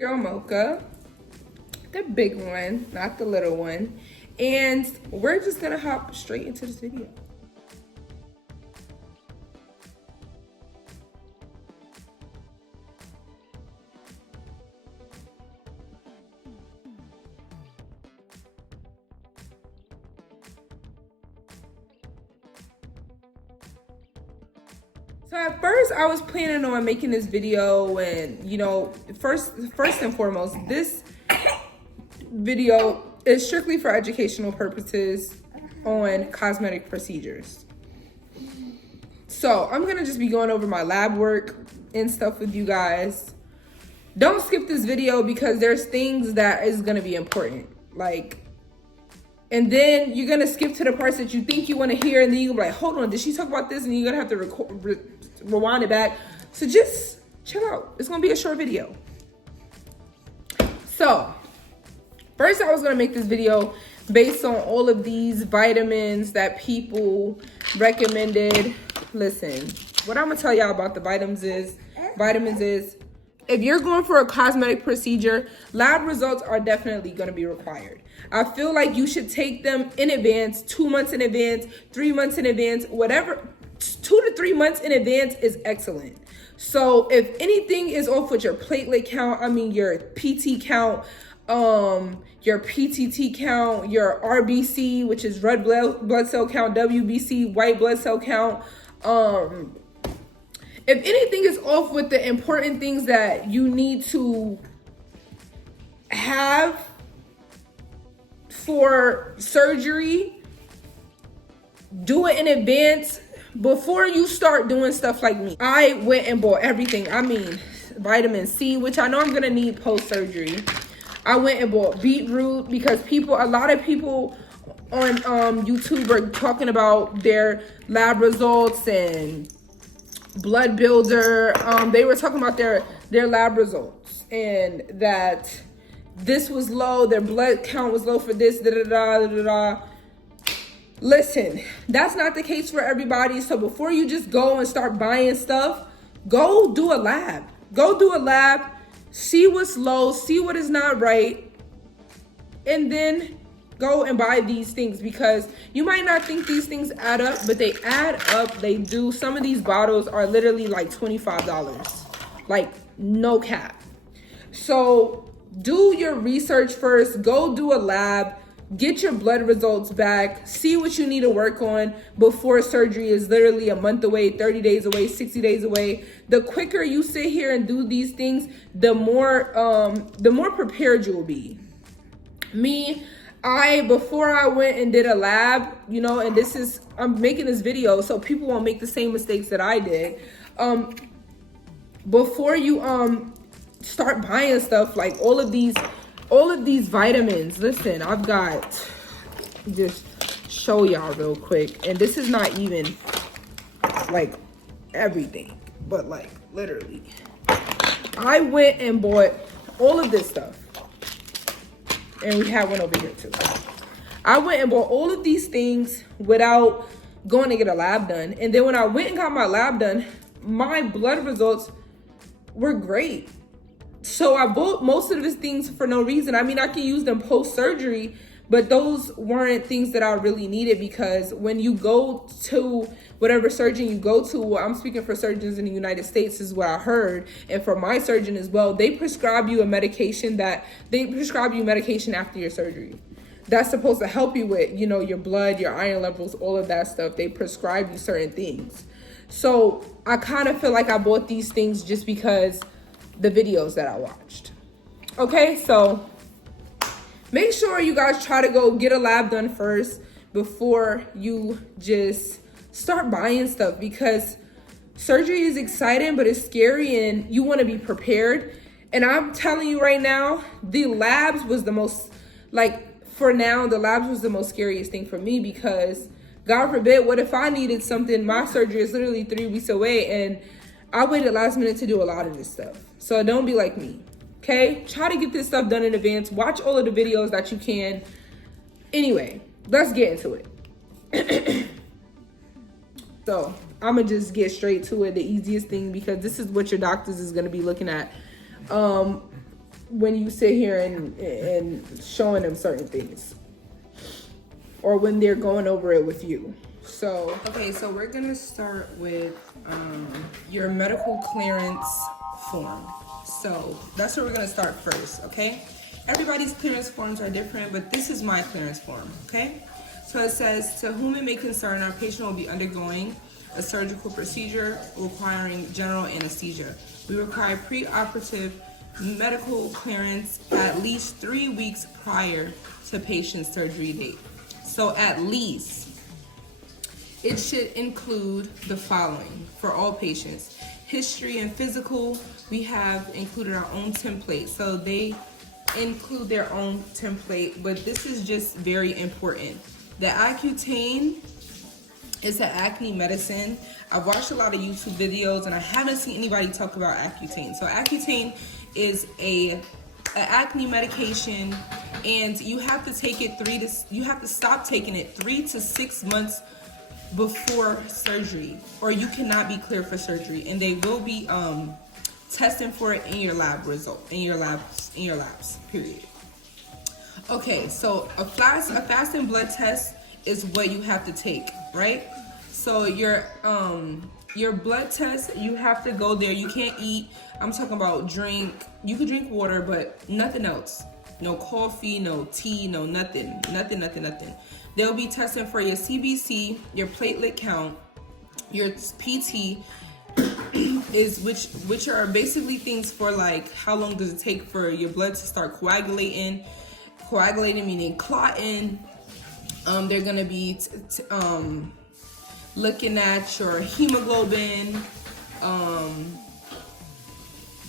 Girl Mocha, the big one, not the little one. And we're just gonna hop straight into this video. So at first I was planning on making this video and, you know, first and foremost, this video is strictly for educational purposes on cosmetic procedures. So I'm gonna just be going over my lab work and stuff with you guys. Don't skip this video because there's things that is gonna be important. And then you're gonna skip to the parts that you think you wanna hear, and then you're like, hold on, did she talk about this? And you're gonna have to rewind it back. So just chill out. It's gonna be a short video. So first I was gonna make this video based on all of these vitamins that people recommended. Listen, what I'm gonna tell y'all about the vitamins is, if you're going for a cosmetic procedure, lab results are definitely gonna be required. I feel like you should take them in advance, 2 months in advance, 3 months in advance, whatever. 2 to 3 months in advance is excellent. So if anything is off with your platelet count, your PT count, your PTT count, your RBC, which is red blood cell count, WBC, white blood cell count, if anything is off with the important things that you need to have for surgery, do it in advance before you start doing stuff like me. I went and bought everything. Vitamin C, which I know I'm gonna need post-surgery. I went and bought beetroot because a lot of people on YouTube are talking about their lab results and blood builder. They were talking about their lab results and that this was low, their blood count was low for this, da-da-da. Listen, that's not the case for everybody. So before you just go and start buying stuff, go do a lab. Go do a lab, see what's low, see what is not right, and then go and buy these things, because you might not think these things add up, but they add up. They do. Some of these bottles are literally like $25, like no cap. So do your research first, go do a lab, get your blood results back, see what you need to work on before surgery is literally a month away, 30 days away, 60 days away. The quicker you sit here and do these things, the more prepared you will be. Before I went and did a lab, and I'm making this video so people won't make the same mistakes that I did. Before you start buying stuff like all of these vitamins, listen, I've got, just show y'all real quick, and this is not even like everything, but like literally, I went and bought all of this stuff, and we have one over here too. I went and bought all of these things without going to get a lab done, and then when I went and got my lab done, my blood results were great. So I bought most of these things for no reason. I can use them post-surgery, but those weren't things that I really needed, because when you go to whatever surgeon you go to, well, I'm speaking for surgeons in the United States, is what I heard, and for my surgeon as well, they prescribe you medication after your surgery. That's supposed to help you with, your blood, your iron levels, all of that stuff. They prescribe you certain things. So I kind of feel like I bought these things just because the videos that I watched. Okay, so make sure you guys try to go get a lab done first before you just start buying stuff, because surgery is exciting, but it's scary, and you want to be prepared. And I'm telling you right now, the labs was the most, the labs was the most scariest thing for me, because God forbid, what if I needed something? My surgery is literally 3 weeks away, and I waited last minute to do a lot of this stuff. So don't be like me, okay? Try to get this stuff done in advance. Watch all of the videos that you can. Anyway, let's get into it. So I'm gonna just get straight to it. The easiest thing, because this is what your doctors is gonna be looking at. when you sit here and showing them certain things, or when they're going over it with you. So, okay, so we're gonna start with your medical clearance form. So that's where we're gonna start first, okay? Everybody's clearance forms are different, but this is my clearance form, okay? So it says, to whom it may concern, our patient will be undergoing a surgical procedure requiring general anesthesia. We require preoperative medical clearance at least 3 weeks prior to patient's surgery date. So at least, it should include the following for all patients. History and physical, we have included our own template. So they include their own template, but this is just very important. The Accutane is an acne medicine. I've watched a lot of YouTube videos and I haven't seen anybody talk about Accutane. So Accutane is an acne medication, and you have to take it you have to stop taking it 3 to 6 months before surgery, or you cannot be cleared for surgery, and they will be testing for it in your lab in your labs, period. Okay, so a fasting blood test is what you have to take, right? So your blood test, you have to go there. You can't eat. I'm talking about drink. You can drink water, but nothing else. No coffee, no tea, no nothing. They'll be testing for your CBC, your platelet count, your PT, which are basically things for like how long does it take for your blood to start coagulating. Coagulating meaning clotting. They're gonna be looking at your hemoglobin,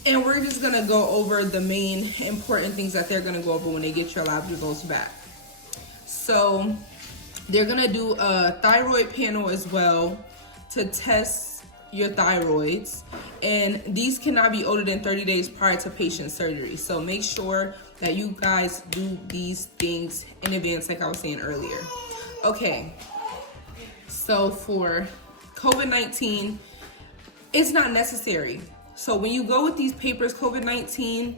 and we're just gonna go over the main important things that they're gonna go over when they get your lab results back. So they're gonna do a thyroid panel as well to test your thyroids, and these cannot be older than 30 days prior to patient surgery. So make sure that you guys do these things in advance, like I was saying earlier. Okay, so for COVID-19, it's not necessary. So when you go with these papers, COVID-19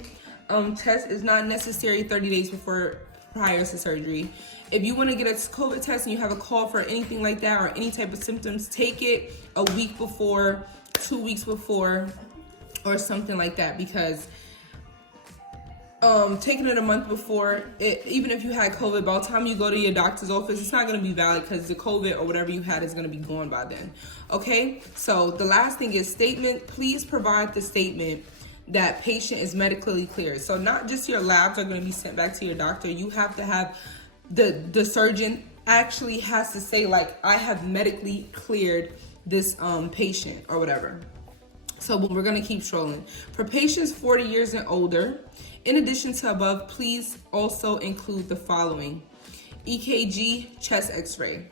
test is not necessary 30 days prior to surgery. If you want to get a COVID test and you have a call for anything like that or any type of symptoms, take it a week before, 2 weeks before, or something like that, because taking it a month before, even if you had COVID, by the time you go to your doctor's office, it's not going to be valid because the COVID or whatever you had is going to be gone by then. Okay, so the last thing is statement. Please provide the statement that patient is medically cleared. So not just your labs are going to be sent back to your doctor. You have to have the surgeon actually has to say, like, I have medically cleared this patient or whatever. So we're going to keep strolling. For patients 40 years and older, in addition to above, please also include the following: EKG, chest x-ray.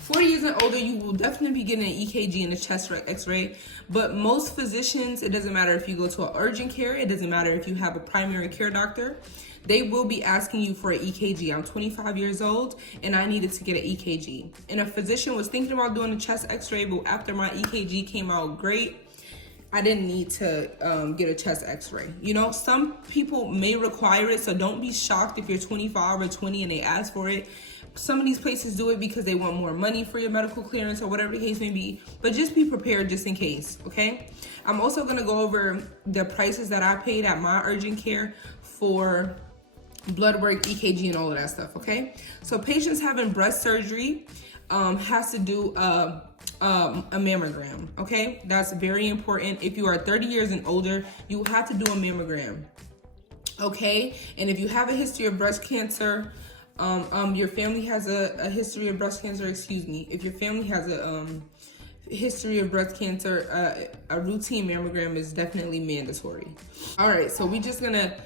40 years and older, you will definitely be getting an EKG and a chest x-ray, but most physicians, it doesn't matter if you go to an urgent care, it doesn't matter if you have a primary care doctor, they will be asking you for an EKG. I'm 25 years old and I needed to get an EKG. And a physician was thinking about doing a chest x-ray, but after my EKG came out great, I didn't need to get a chest x-ray. You know, some people may require it, so don't be shocked if you're 25 or 20 and they ask for it. Some of these places do it because they want more money for your medical clearance or whatever the case may be, but just be prepared just in case, okay? I'm also gonna go over the prices that I paid at my urgent care for blood work, EKG, and all of that stuff, okay? So patients having breast surgery has to do a mammogram, okay? That's very important. If you are 30 years and older, you have to do a mammogram, okay? And if you have a history of breast cancer, your family has a history of breast cancer, if your family has a history of breast cancer, a routine mammogram is definitely mandatory. All right, so we're just gonna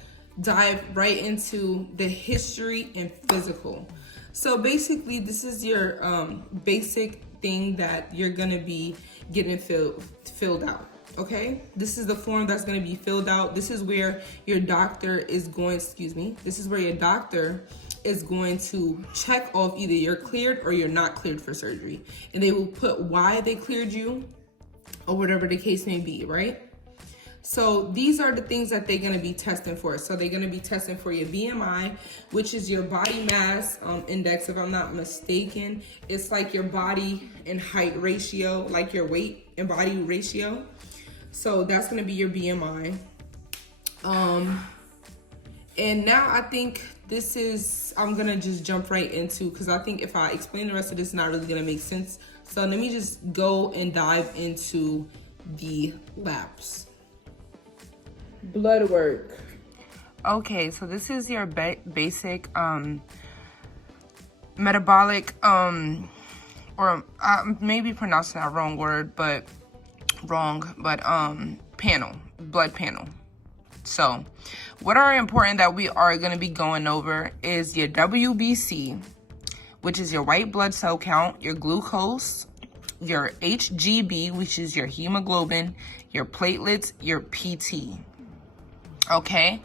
dive right into the history and physical. So basically, this is your basic thing that you're gonna be getting filled out. Okay, this is the form that's going to be filled out. This is where your doctor is going, this is where your doctor is going to check off either you're cleared or you're not cleared for surgery. And they will put why they cleared you or whatever the case may be, right? So these are the things that they're going to be testing for. So they're going to be testing for your BMI, which is your body mass index, if I'm not mistaken. It's like your body and height ratio, like your weight and body ratio. So that's going to be your BMI. And now I think this is, I'm going to just jump right into, because I think if I explain the rest of this, it's not really going to make sense. So let me just go and dive into the labs. Blood work. Okay, so this is your basic metabolic or maybe pronouncing that wrong, but panel, blood panel. So what are important that we are going to be going over is your WBC, which is your white blood cell count, your glucose, your HGB, which is your hemoglobin, your platelets, your PT. Okay,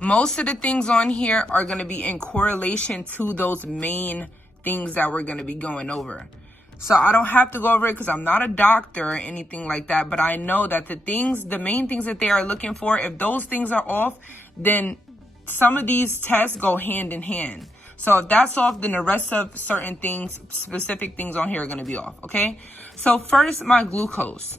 most of the things on here are going to be in correlation to those main things that we're going to be going over. So I don't have to go over it because I'm not a doctor or anything like that, but I know that the main things that they are looking for, if those things are off, then some of these tests go hand in hand. So if that's off, then the rest of certain things, specific things on here are going to be off. Okay, so first, my glucose.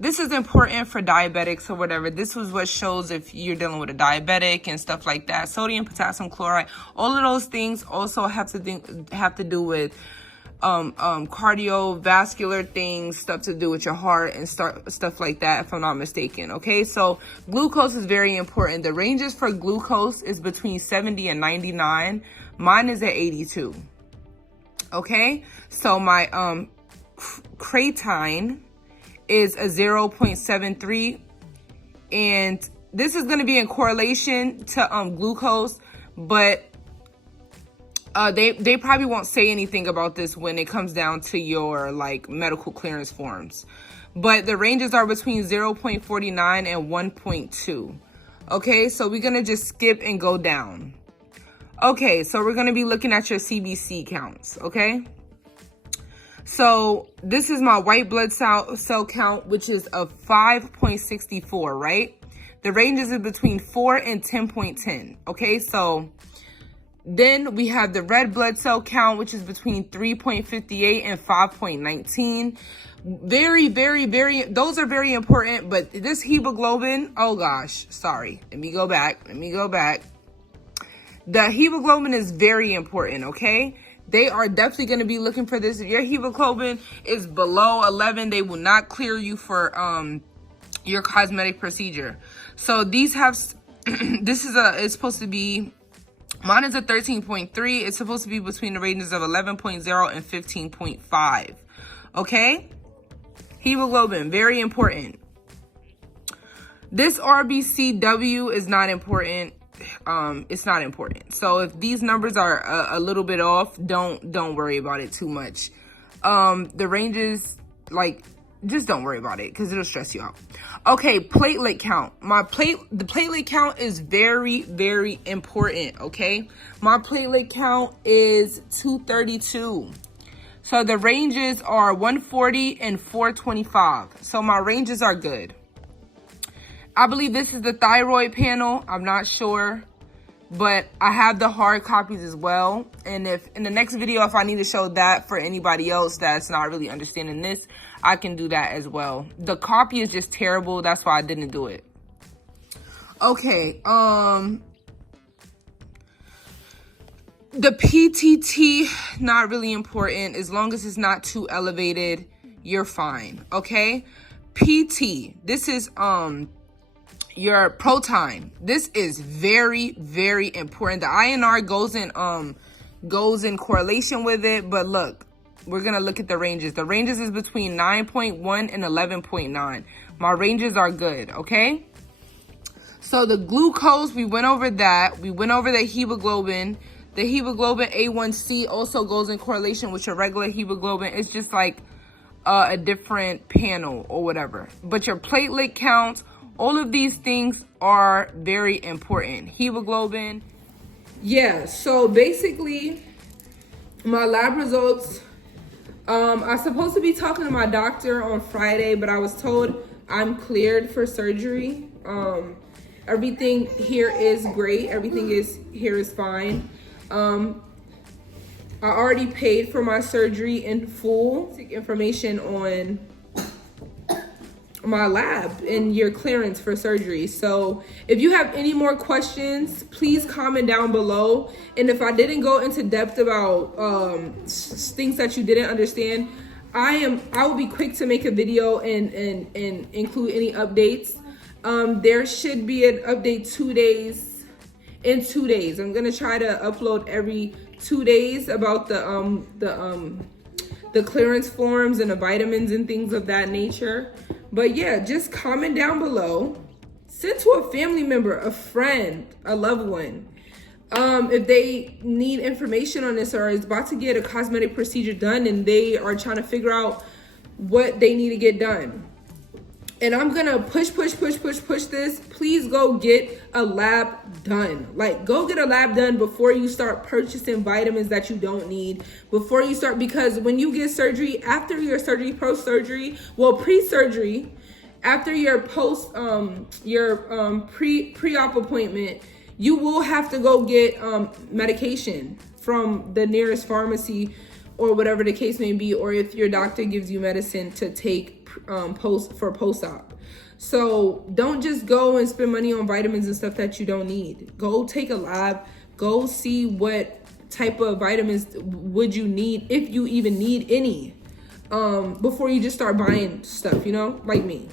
This is important for diabetics or whatever. This was what shows if you're dealing with a diabetic and stuff like that. Sodium, potassium chloride, all of those things also have to do with cardiovascular things, stuff to do with your heart and stuff like that, if I'm not mistaken. Okay, so glucose is very important. The ranges for glucose is between 70 and 99. Mine is at 82. Okay, so my creatine is a 0.73, and this is going to be in correlation to glucose, but they probably won't say anything about this when it comes down to your like medical clearance forms, but the ranges are between 0.49 and 1.2. Okay, so we're going to just skip and go down. Okay, so we're going to be looking at your CBC counts. Okay, so this is my white blood cell count, which is a 5.64, right? The ranges is between 4 and 10.10. Okay, so then we have the red blood cell count, which is between 3.58 and 5.19. Very, those are very important. But this hemoglobin, oh gosh, sorry. Let me go back. The hemoglobin is very important, okay? They are definitely going to be looking for this. If your hemoglobin is below 11, they will not clear you for your cosmetic procedure. So these have, it's supposed to be, mine is a 13.3. It's supposed to be between the ranges of 11.0 and 15.5. Okay? Hemoglobin, very important. This RBCW is not important. It's not important. So if these numbers are a little bit off, don't worry about it too much. The ranges, like, just don't worry about it because it'll stress you out. Okay, platelet count. The platelet count is very, very important. Okay, my platelet count is 232. So the ranges are 140 and 425. So my ranges are good. I believe this is the thyroid panel. I'm not sure, but I have the hard copies as well. And if in the next video, if I need to show that for anybody else that's not really understanding this, I can do that as well. The copy is just terrible. That's why I didn't do it. Okay. The PTT, not really important. As long as it's not too elevated, you're fine. Okay. PT, this is, your protein. This is very, very important. The INR goes in correlation with it, but look, we're gonna look at the ranges. The ranges is between 9.1 and 11.9. My ranges are good. Okay, so the glucose, we went over that. We went over the hemoglobin. The hemoglobin A1C also goes in correlation with your regular hemoglobin. It's just like a different panel or whatever. But your platelet counts, all of these things are very important. Hemoglobin. Yeah, so basically my lab results, I'm supposed to be talking to my doctor on Friday, but I was told I'm cleared for surgery. Everything here is great. Everything here is fine. I already paid for my surgery in full. Information on my lab and your clearance for surgery. So if you have any more questions, please comment down below. And if I didn't go into depth about things that you didn't understand, I will be quick to make a video and include any updates. There should be an update 2 days. In 2 days, I'm gonna try to upload every 2 days about the clearance forms and the vitamins and things of that nature. But yeah, just comment down below. Send to a family member, a friend, a loved one. If they need information on this or is about to get a cosmetic procedure done and they are trying to figure out what they need to get done. And I'm gonna push this. Please go get a lab done. Like, go get a lab done before you start purchasing vitamins that you don't need. Before you start, because when you get surgery, after your surgery, post-surgery, well, pre-surgery, after your pre-op appointment, you will have to go get medication from the nearest pharmacy or whatever the case may be, or if your doctor gives you medicine to take post-op. So don't just go and spend money on vitamins and stuff that you don't need. Go take a lab, go see what type of vitamins would you need, if you even need any, before you just start buying stuff, you know, like me.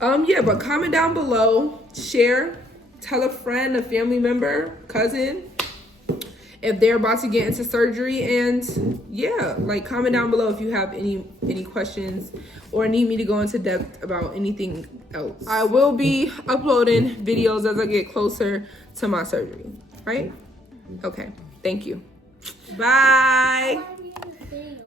Yeah, but comment down below, share, tell a friend, a family member, cousin, if they're about to get into surgery. And yeah, like, comment down below if you have any questions or need me to go into depth about anything else. I will be uploading videos as I get closer to my surgery, right? Okay, thank you. Bye.